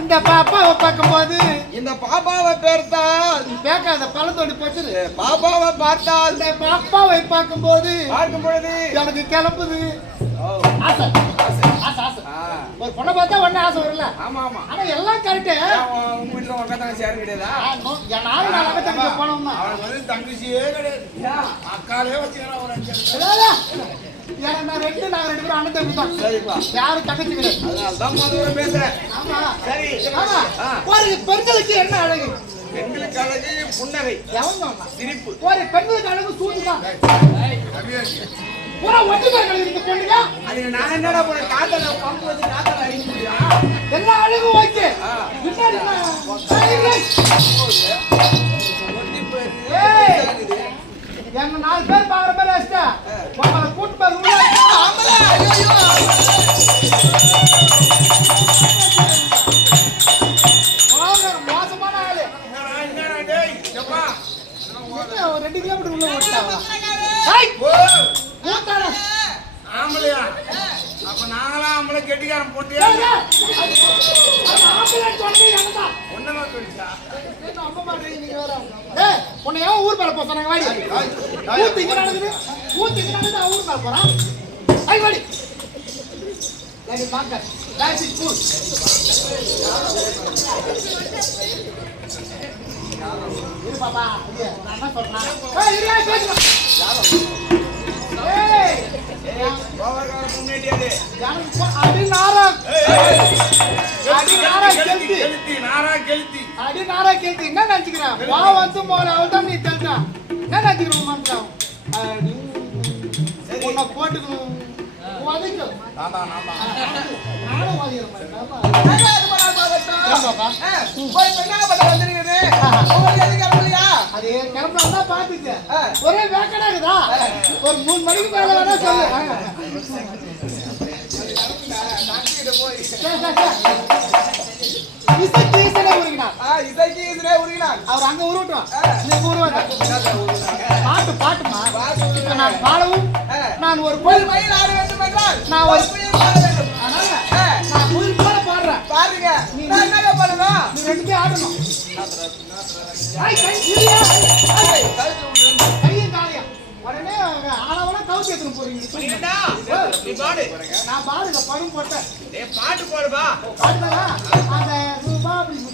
இந்த பாப்பாவை பார்க்கும்போது இந்த பாப்பாவை பேர்த்தால் பேக்காத பழத்தோடி போச்சு. பாப்பாவை பார்த்தால் இந்த பாப்பாவை பார்க்கும் பொழுது எனக்கு கிளப்புது ஆசை. ஒரு பொண்ணை பார்த்தா ஒண்ணு ஆசை வரல. ஆமா ஆமா. ஆனா எல்லாம் கரெக்டு. உங்க வீட்டுல உங்க தங்கச்சி யாரும் கிடையாதா? நானும் நான் தங்கச்சி போனோம் தான். அவனுக்கு வந்து தங்கச்சியே கிடையாது. அக்காலே வச்சுக்கிறான் ஒரு 5 நான் ரெண்டு பேரும் அண்ணன் தம்பி தான். சரிப்பா. யாரும் தங்கச்சி கிடையாது. அதனாலதான் முதல்ல பேசுறேன். ஆமா சரி. ஆமா. ஒரு பெண்களுக்கு என்ன அழகு? பெண்களுக்கு அழகு புன்னகை. எவங்க சிரிப்பு. ஒரு பெண்களுக்கு அழகு சூதுதான். பூரா ஒட்டுக்காரங்க இருக்கு பொண்ணுங்க. அது நான் என்னடா போற காதல பம்பு வச்சு காதல அடிக்க முடியா? எல்லா அழகு ஓகே. பின்னாடி என்ன 4 பேர் பாக்குற பேர் அஷ்டா உங்களை கூட்டு பேர் உள்ள ஆமல ஐயோ விட்டு உள்ள விட்டாங்க ஆம்பளையா அப்ப நாங்களாம் ஆம்பளை கெட்டிக்காரன் போட்டியா ஒண்ணுமா சொல்லிச்சா உன்னை ஏன் ஊர் மேல போக சொன்னாங்க வாடி ஊத்து இங்க நடக்குது ஊர் மேல போறான் ஐ வாடி லேடி பாக்க லேடி ஸ்கூல் இரு பாப்பா நான் என்ன சொல்றேன் ஏய் இரு பேசுறேன் ஏய் கோவர்கார முன்னேடியாதே யாரு அடி நாரா கெளுத்தி என்ன நினைச்சுக்கிறான் வா வந்து மோல அவதான் நீ தெரிஞ்சா என்ன நினைச்சுக்கிறோம் மனுஷன் உன்னை போட்டுக்கணும் உதைக்கும் நானும் அது கிளம்பலாம் பாத்துச்சு ஒரே வேக்கடா இருக்குதா ஒரு 3 மணிக்கு மேல வேணா சொல்லு அவர் அங்க உருவட்டும் பாட்டுமா இப்ப நான் பாடவும் நான் ஒரு கோயில் மயில் ஆட வேண்டும் என்றால் நான் ஒரு நான் கோயில் போல பாடுறேன் பாருங்க நீ என்ன பண்ணுங்க நீ ரெண்டுமே ஆடணும் கையும் காலையா உடனே ஆளவெல்லாம் கவுத்தி எடுத்துன்னு போறீங்க நான் பாடுங்க படம் போட்டேன் பாட்டு போடுவா பாடுதா அந்த ரூபா அப்படின்னு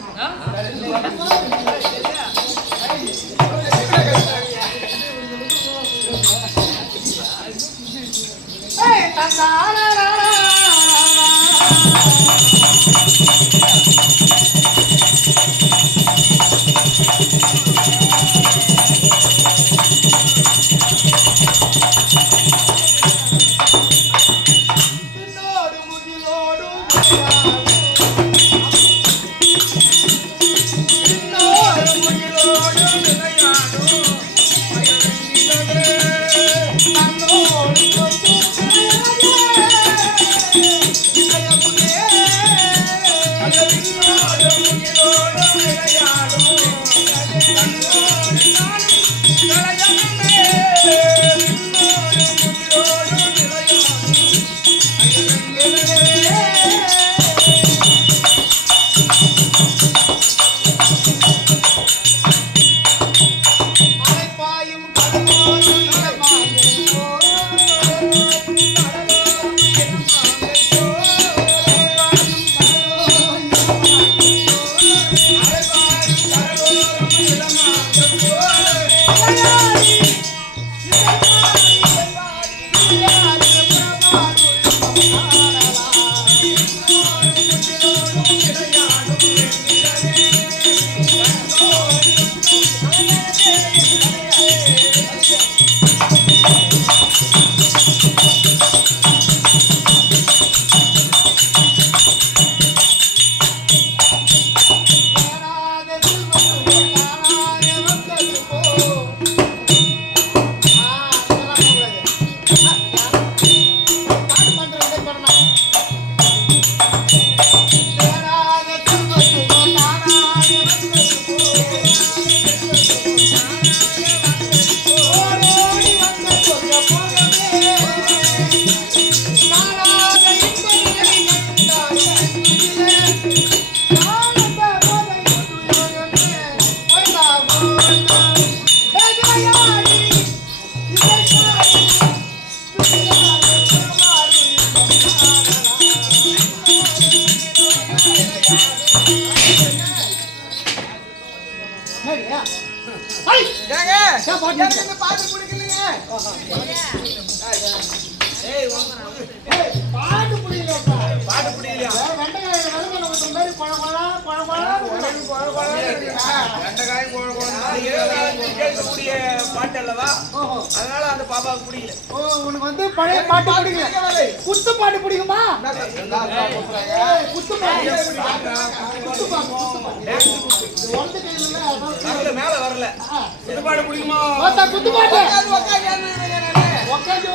பாட்டு பிடிக்கலையே பாட்டு பிடிக்கலப்பா பாட்டு பிடிக்கலையா வெண்டைக்காய் வதங்க நம்ம மாதிரி வெண்டைக்காய் கேட்கக்கூடிய பாட்டு அல்லவா அதனால அந்த பாப்பாவுக்கு பிடிக்கல உனக்கு வந்து பழைய பாட்டு பிடிக்கல குத்து பாட்டு பிடிக்குமா குத்து பாட்டு மேல வரல குத்து பாட்டு பிடிக்குமா குத்து பாட்டு உக்காந்து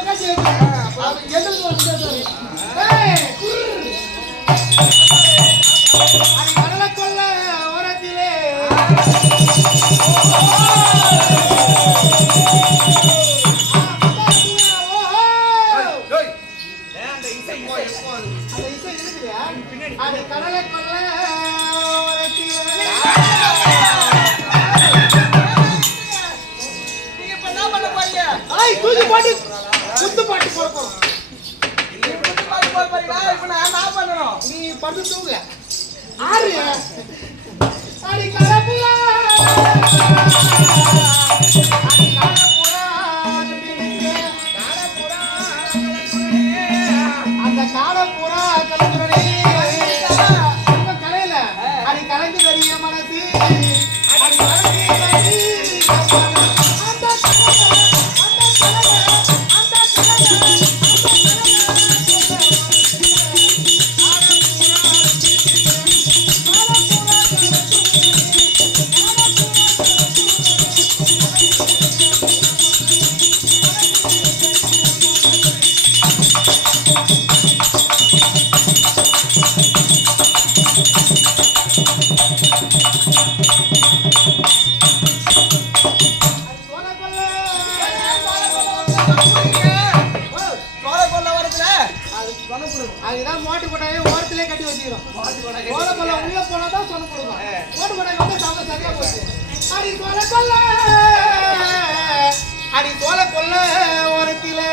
கடலை கொள்ள ஓரத்திலே தூக்கி போட்டு குத்து பாட்டு போட போறோம். குத்து பாட்டு போட போறீங்களா? இப்ப நான் என்ன பண்ணணும்? நீ படுத்து தூங்க. ஆறு அடி கலப்புலா அடி கலப்புலா அந்த காலப்புறா கலந்துரனே உங்க கலையில அடி கலந்து வரிய மனசு அடி கலந்து வரி அந்த அதுதான் மோட்டு கொட்டாயை ஓரத்திலே கட்டி வச்சுக்கிறோம். சோள கொல்லை உள்ள போனாதான் சொன்ன கொடுக்கும். மோட்டு கொட்டாய் வந்து சாப்பிட சரியா போச்சு. அடி சோள கொல்லை ஓரத்திலே